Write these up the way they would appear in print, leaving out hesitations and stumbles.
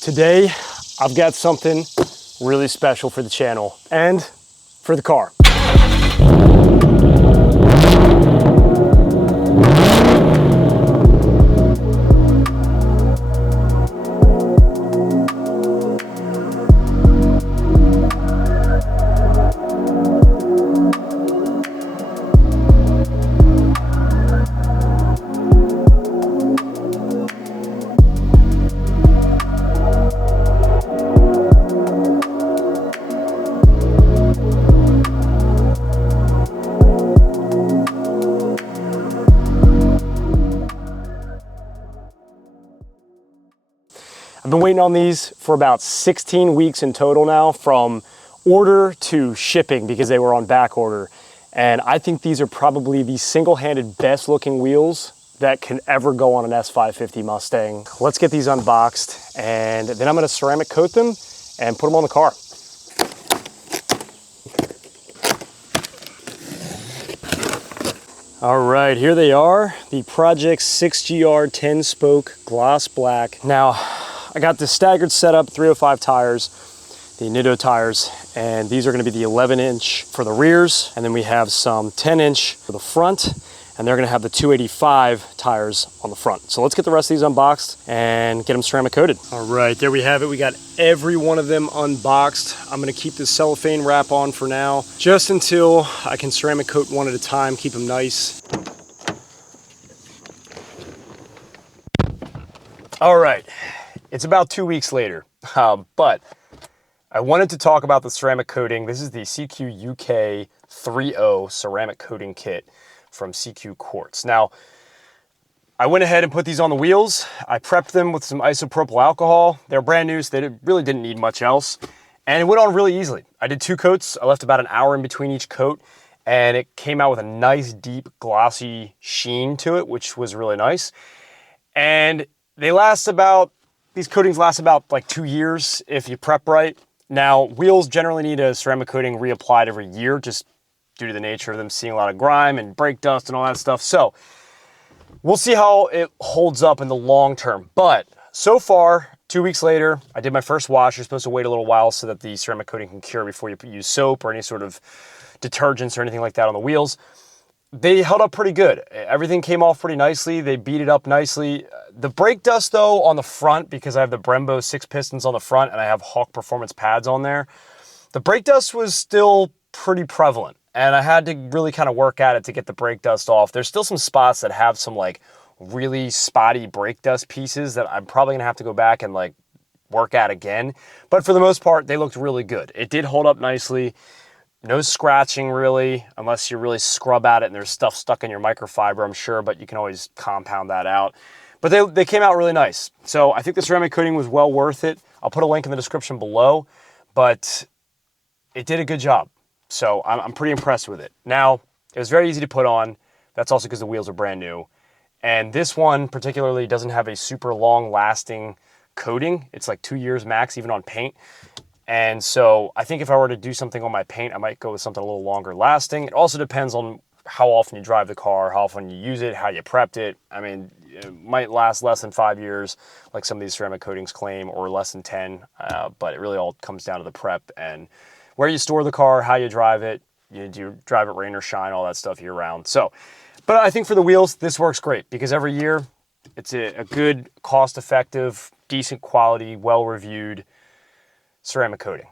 Today, I've got something really special for the channel and for the car. I've been waiting on these for about 16 weeks in total now, from order to shipping, because they were on back order. And I think these are probably the single-handed best looking wheels that can ever go on an S550 Mustang. Let's get these unboxed, and then I'm gonna ceramic coat them and put them on the car. All right, here they are, the Project 6GR 10-spoke gloss black. Now, I got the Staggered setup, 305 tires, the Nitto tires, and these are gonna be the 11-inch for the rears, and then we have some 10-inch for the front, and they're gonna have the 285 tires on the front. So let's get the rest of these unboxed and get them ceramic coated. All right, there we have it. We got every one of them unboxed. I'm gonna keep this cellophane wrap on for now, just until I can ceramic coat one at a time, keep them nice. All right. It's about 2 weeks later, but I wanted to talk about the ceramic coating. This is the CQ UK 3.0 ceramic coating kit from CQ Quartz. Now, I went ahead and put these on the wheels. I prepped them with some isopropyl alcohol. They're brand new, so they really didn't need much else. And it went on really easily. I did 2 coats. I left about an hour in between each coat, and it came out with a nice, deep, glossy sheen to it, which was really nice. And they last about, these coatings last about like 2 years if you prep right. Now, wheels generally need a ceramic coating reapplied every year, just due to the nature of them seeing a lot of grime and brake dust and all that stuff. So we'll see how it holds up in the long term. But so far, 2 weeks later, I did my first wash. You're supposed to wait a little while so that the ceramic coating can cure before you use soap or any sort of detergents or anything like that on the wheels. They held up pretty good. Everything came off pretty nicely. They beat it up nicely. The brake dust though on the front, because I have the Brembo 6 pistons on the front and I have Hawk Performance pads on there, the brake dust was still pretty prevalent. And I had to really kind of work at it to get the brake dust off. There's still some spots that have some like really spotty brake dust pieces that I'm probably gonna have to go back and like work at again. But for the most part, they looked really good. It did hold up nicely. No scratching really, unless you really scrub at it and there's stuff stuck in your microfiber, I'm sure, but you can always compound that out. But they came out really nice. So I think the ceramic coating was well worth it. I'll put a link in the description below, but it did a good job. So I'm pretty impressed with it. Now, it was very easy to put on. That's also because the wheels are brand new. And this one particularly doesn't have a super long lasting coating. It's like 2 years max, even on paint. And so I think if I were to do something on my paint, I might go with something a little longer lasting. It also depends on how often you drive the car, how often you use it, how you prepped it. I mean, it might last less than 5 years, like some of these ceramic coatings claim, or less than 10. But it really all comes down to the prep and where you store the car, how you drive it. Do you drive it rain or shine, all that stuff year round. So, but I think for the wheels, this works great because every year it's a good, cost-effective, decent quality, well-reviewed ceramic coating.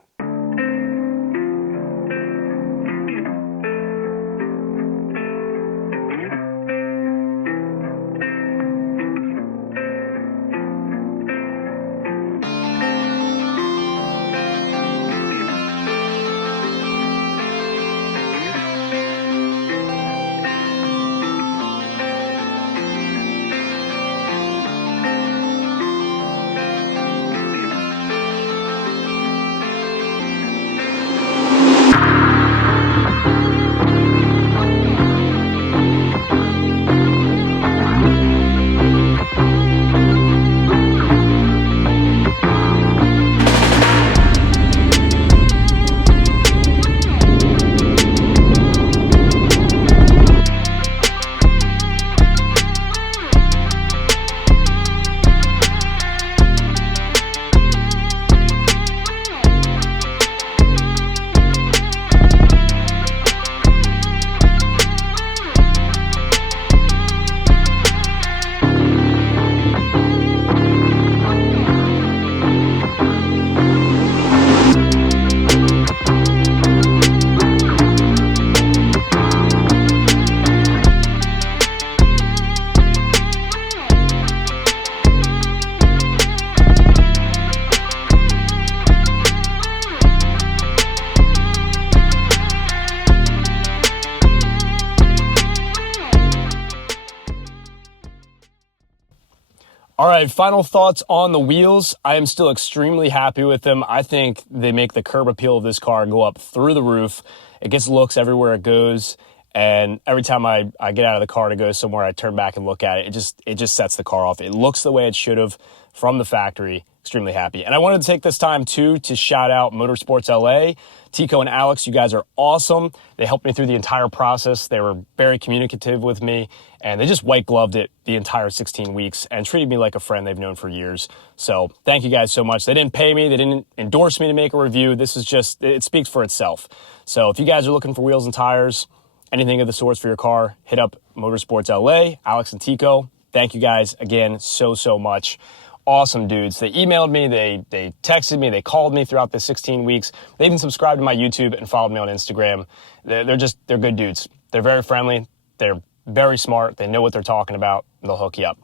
All right, final thoughts on the wheels. I am still extremely happy with them. I think they make the curb appeal of this car go up through the roof. It gets looks everywhere it goes. And every time I get out of the car to go somewhere, I turn back and look at it. It just sets the car off. It looks the way it should have from the factory. Extremely happy. And I wanted to take this time too to shout out Motorsports LA. Tico and Alex, you guys are awesome. They helped me through the entire process. They were very communicative with me, and they just white gloved it the entire 16 weeks and treated me like a friend they've known for years. So thank you guys so much. They didn't pay me. They didn't endorse me to make a review. This is just, it speaks for itself. So if you guys are looking for wheels and tires, anything of the sorts for your car, hit up Motorsports LA, Alex and Tico. Thank you guys again so Much. Awesome dudes. They emailed me, they texted me, they called me throughout the 16 weeks. They even subscribed to my YouTube and followed me on Instagram. They're good dudes. They're very friendly. They're very smart. They know what they're talking about. They'll hook you up.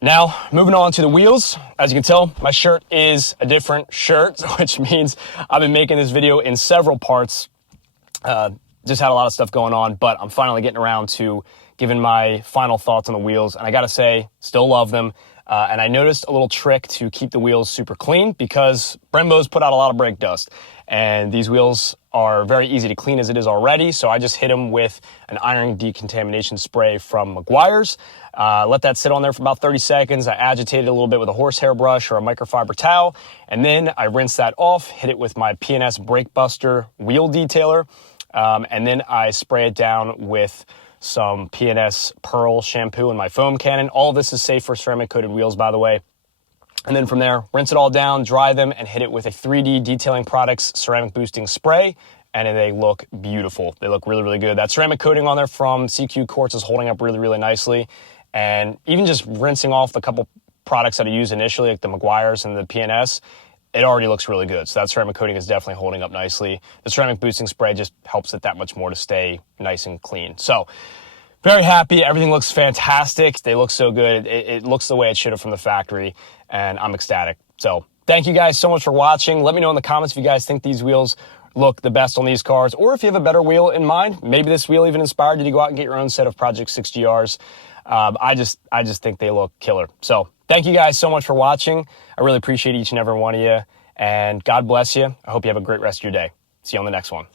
Now, moving on to the wheels. As you can tell, my shirt is a different shirt, which means I've been making this video in several parts. Just had a lot of stuff going on, but I'm finally getting around to giving my final thoughts on the wheels. And I gotta say, still love them. And I noticed a little trick to keep the wheels super clean because Brembo's put out a lot of brake dust. And these wheels are very easy to clean as it is already. So I just hit them with an iron decontamination spray from Meguiar's. Let that sit on there for about 30 seconds. I agitated a little bit with a horsehair brush or a microfiber towel. And then I rinse that off, hit it with my P&S Brake Buster wheel detailer. And then I spray it down with some P&S Pearl shampoo in my foam cannon. All of this is safe for ceramic coated wheels, by the way. And then from there, rinse it all down, dry them, and hit it with a 3D Detailing Products ceramic boosting spray. And they look beautiful. They look really good. That ceramic coating on there from CQ Quartz is holding up really nicely. And even just rinsing off the couple products that I used initially, like the Meguiar's and the P&S, it already looks really good. So that ceramic coating is definitely holding up nicely. The ceramic boosting spray just helps it that much more to stay nice and clean. So very happy. Everything looks fantastic. They look so good. It looks the way it should have from the factory, and I'm ecstatic. So thank you guys so much for watching. Let me know in the comments if you guys think these wheels look the best on these cars, or if you have a better wheel in mind. Maybe this wheel even inspired you to go out and get your own set of Project 6GRs. I just think they look killer. So thank you guys so much for watching. I really appreciate each and every one of you, and God bless you. I hope you have a great rest of your day. See you on the next one.